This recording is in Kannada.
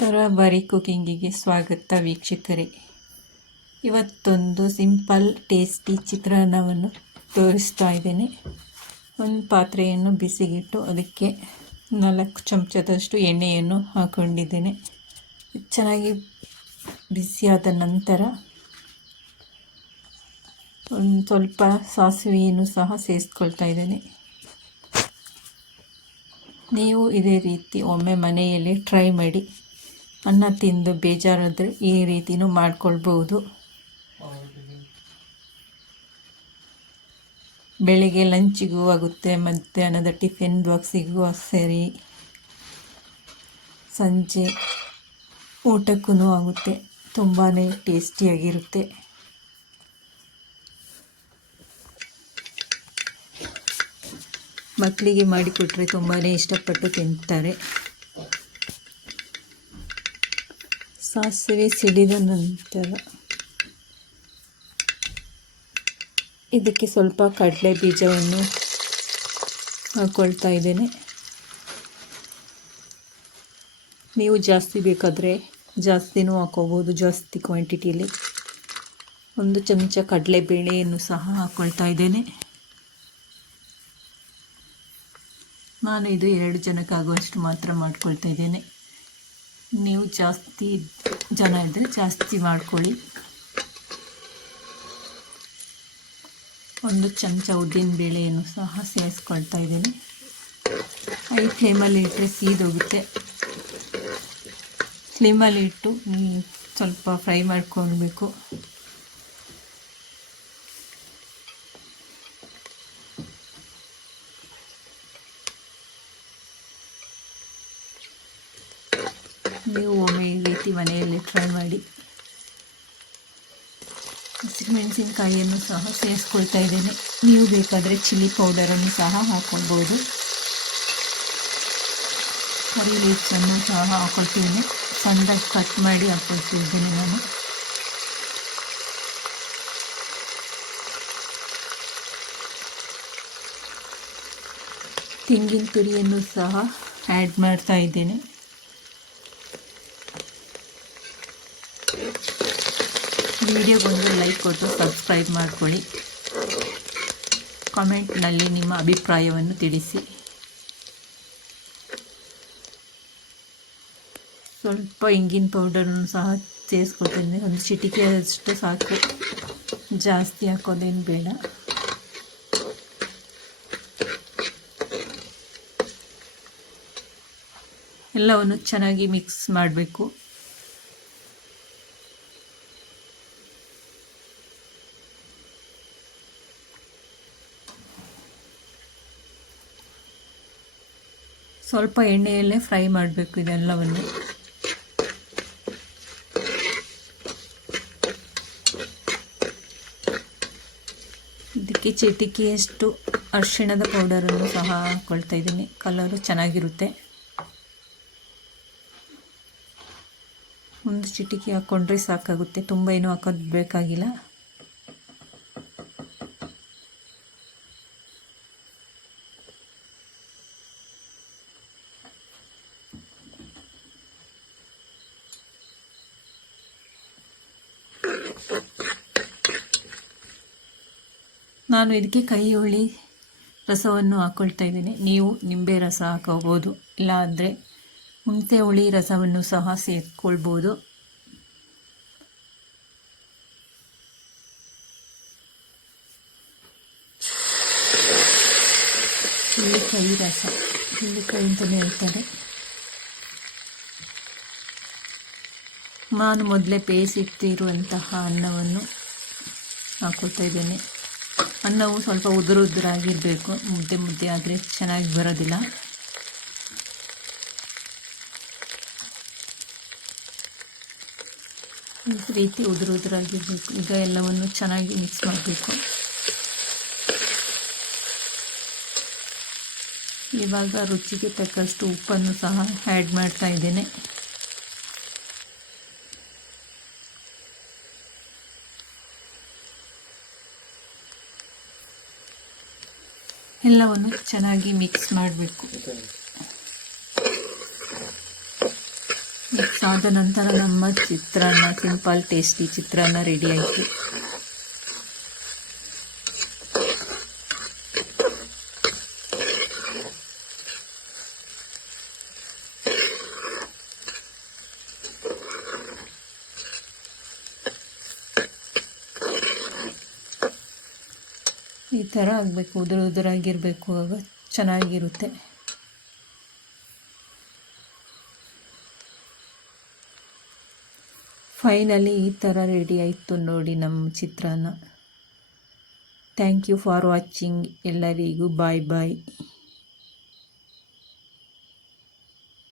ತರಕಾರಿ ಕುಕಿಂಗಿಗೆ ಸ್ವಾಗತ ವೀಕ್ಷಕರೇ. ಇವತ್ತೊಂದು ಸಿಂಪಲ್ ಟೇಸ್ಟಿ ಚಿತ್ರಾನ್ನವನ್ನು ತೋರಿಸ್ತಾ ಇದ್ದೇನೆ. ಒಂದು ಪಾತ್ರೆಯನ್ನು ಬಿಸಿಗಿಟ್ಟು ಅದಕ್ಕೆ 4 ಚಮಚದಷ್ಟು ಎಣ್ಣೆಯನ್ನು ಹಾಕ್ಕೊಂಡಿದ್ದೇನೆ. ಚೆನ್ನಾಗಿ ಬಿಸಿಯಾದ ನಂತರ ಒಂದು ಸ್ವಲ್ಪ ಸಾಸಿವೆಯನ್ನು ಸಹ ಸೇರಿಸ್ಕೊಳ್ತಾ ಇದ್ದೇನೆ. ನೀವು ಇದೇ ರೀತಿ ಒಮ್ಮೆ ಮನೆಯಲ್ಲಿ ಟ್ರೈ ಮಾಡಿ. ಅನ್ನ ತಿಂದು ಬೇಜಾರಾದರೆ ಈ ರೀತಿಯೂ ಮಾಡ್ಕೊಳ್ಬೋದು. ಬೆಳಿಗ್ಗೆ ಲಂಚಿಗೂ ಆಗುತ್ತೆ, ಮಧ್ಯಾಹ್ನದ ಟಿಫಿನ್ ಬಾಕ್ಸಿಗೂ ಸರಿ, ಸಂಜೆ ಊಟಕ್ಕೂ ಆಗುತ್ತೆ. ತುಂಬಾ ಟೇಸ್ಟಿಯಾಗಿರುತ್ತೆ. ಮಕ್ಕಳಿಗೆ ಮಾಡಿಕೊಟ್ರೆ ತುಂಬಾ ಇಷ್ಟಪಟ್ಟು ತಿಂತಾರೆ. ಸಾಸಿವೆ ಸಿಡಿದ ನಂತರ ಇದಕ್ಕೆ ಸ್ವಲ್ಪ ಕಡಲೆ ಬೀಜವನ್ನು ಹಾಕ್ಕೊಳ್ತಾ ಇದ್ದೇನೆ. ನೀವು ಜಾಸ್ತಿ ಬೇಕಾದರೆ ಜಾಸ್ತಿನೂ ಹಾಕೋಬೋದು, ಜಾಸ್ತಿ ಕ್ವಾಂಟಿಟಿಯಲ್ಲಿ. 1 ಚಮಚ ಕಡಲೆಬೇಳೆಯನ್ನು ಸಹ ಹಾಕ್ಕೊಳ್ತಾ ಇದ್ದೇನೆ. ನಾನು ಇದು 2 ಜನಕ್ಕಾಗುವಷ್ಟು ಮಾತ್ರ ಮಾಡ್ಕೊಳ್ತಾ ಇದ್ದೇನೆ. ನೀವು ಜಾಸ್ತಿ ಜನ ಇದ್ದರೆ ಜಾಸ್ತಿ ಮಾಡ್ಕೊಳ್ಳಿ. 1 ಚಮಚ ಉದ್ದಿನ ಬೇಳೆಯನ್ನು ಸಹ ಸೇರಿಸ್ಕೊಳ್ತಾ ಇದ್ದೇನೆ. ಹೈ ಫ್ಲೇಮಲ್ಲಿ ಇಟ್ಟರೆ ಸೀದೋಗುತ್ತೆ. ಫ್ಲೇಮಲ್ಲಿ ಇಟ್ಟು ಸ್ವಲ್ಪ ಫ್ರೈ ಮಾಡ್ಕೊಳ್ಬೇಕು. ನೀವು ಒಮ್ಮೆ ಈ ರೀತಿ ಮನೆಯಲ್ಲಿ ಟ್ರೈ ಮಾಡಿ. ಹಸಿಮೆಣಸಿನಕಾಯಿಯನ್ನು ಸಹ ಸೇರಿಸ್ಕೊಳ್ತಾ ಇದ್ದೇನೆ. ನೀವು ಬೇಕಾದರೆ ಚಿಲ್ಲಿ ಪೌಡರನ್ನು ಸಹ ಹಾಕ್ಕೊಳ್ಬೋದು. ಕರಿ ಲೀವ್ಸನ್ನು ಸಹ ಹಾಕ್ಕೊಳ್ತೀನಿ. ಸಣ್ಣದಾಗಿ ಕಟ್ ಮಾಡಿ ಹಾಕ್ಕೊಳ್ತಿದ್ದೇನೆ ನಾನು. ತೆಂಗಿನ ತುರಿಯನ್ನು ಸಹ ಆ್ಯಡ್ ಮಾಡ್ತಾ ಇದ್ದೇನೆ. ವಿಡಿಯೋಗೊಂದು ಲೈಕ್ ಕೊಟ್ಟು ಸಬ್ಸ್ಕ್ರೈಬ್ ಮಾಡ್ಕೊಳ್ಳಿ. ಕಾಮೆಂಟ್ನಲ್ಲಿ ನಿಮ್ಮ ಅಭಿಪ್ರಾಯವನ್ನು ತಿಳಿಸಿ. ಸ್ವಲ್ಪ ಇಂಗಿನ ಪೌಡರನ್ನು ಸಹ ಸೇರಿಸ್ಕೊಳ್ತೀನಿ. 1 ಚಿಟಿಕೆಯಷ್ಟು ಸಾಕು, ಜಾಸ್ತಿ ಹಾಕೋದೇನು ಬೇಡ. ಎಲ್ಲವನ್ನು ಚೆನ್ನಾಗಿ ಮಿಕ್ಸ್ ಮಾಡಬೇಕು. ಸ್ವಲ್ಪ ಎಣ್ಣೆಯಲ್ಲೇ ಫ್ರೈ ಮಾಡಬೇಕು ಇದೆಲ್ಲವನ್ನು. ಇದಕ್ಕೆ ಚಿಟಿಕೆಯಷ್ಟು ಅರಿಶಿಣದ ಪೌಡರನ್ನು ಸಹ ಹಾಕ್ಕೊಳ್ತಾ ಇದ್ದೀನಿ. ಕಲರು ಚೆನ್ನಾಗಿರುತ್ತೆ. 1 ಚಿಟಿಕೆ ಹಾಕ್ಕೊಂಡ್ರೆ ಸಾಕಾಗುತ್ತೆ, ತುಂಬ ಏನೂ ಹಾಕೋದು ಬೇಕಾಗಿಲ್ಲ. ನಾನು ಇದಕ್ಕೆ ಕೈ ಹುಳಿ ರಸವನ್ನು ಹಾಕ್ಕೊಳ್ತಾ ಇದ್ದೀನಿ. ನೀವು ನಿಂಬೆ ರಸ ಹಾಕೋಬೋದು, ಇಲ್ಲ ಅಂದರೆ ಹುಣಸೆ ಹುಳಿ ರಸವನ್ನು ಸಹ ಸೇರಿಸ್ಕೊಳ್ಬೋದು. ಹುಳ್ಳಿಕಾಯಿ ರಸ, ಹುಳ್ಳಿಕಾಯಿ ಅಂತಲೇ ಹೇಳ್ತಾರೆ. ನಾನು ಮೊದಲೇ ಬೇಯಿಸಿಟ್ಟಿರುವಂತಹ ಅನ್ನವನ್ನು ಹಾಕ್ಕೊಳ್ತಾ ಇದ್ದೇನೆ. ಅನ್ನವು ಸ್ವಲ್ಪ ಉದುರಾಗಿರಬೇಕು, ಮುದ್ದೆ ಆದರೆ ಚೆನ್ನಾಗಿ ಬರೋದಿಲ್ಲ. ಈ ರೀತಿ ಉದುರಾಗಿರಬೇಕು. ಈಗ ಎಲ್ಲವನ್ನು ಚೆನ್ನಾಗಿ ಮಿಕ್ಸ್ ಮಾಡಬೇಕು. ಇವಾಗ ರುಚಿಗೆ ತಕ್ಕಷ್ಟು ಉಪ್ಪನ್ನು ಸಹ ಆ್ಯಡ್ ಮಾಡ್ತಾ ಇದ್ದೇನೆ. ಎಲ್ಲವನ್ನು ಚೆನ್ನಾಗಿ ಮಿಕ್ಸ್ ಮಾಡಬೇಕು. ಮಿಕ್ಸ್ ಆದ ನಂತರ ನಮ್ಮ ಚಿತ್ರಾನ್ನ, ಸಿಂಪಲ್ ಟೇಸ್ಟಿ ಚಿತ್ರಾನ್ನ ರೆಡಿ ಆಯಿತು. ಈ ಥರ ಆಗಬೇಕು, ಉದುರಾಗಿರಬೇಕು, ಆಗ ಚೆನ್ನಾಗಿರುತ್ತೆ. ಫೈನಲಿ ಈ ಥರ ರೆಡಿ ಆಯಿತು ನೋಡಿ ನಮ್ಮ ಚಿತ್ರಾನ್ನ. Thank you for watching. ಎಲ್ಲರಿಗೂ ಬಾಯ್ ಬಾಯ್.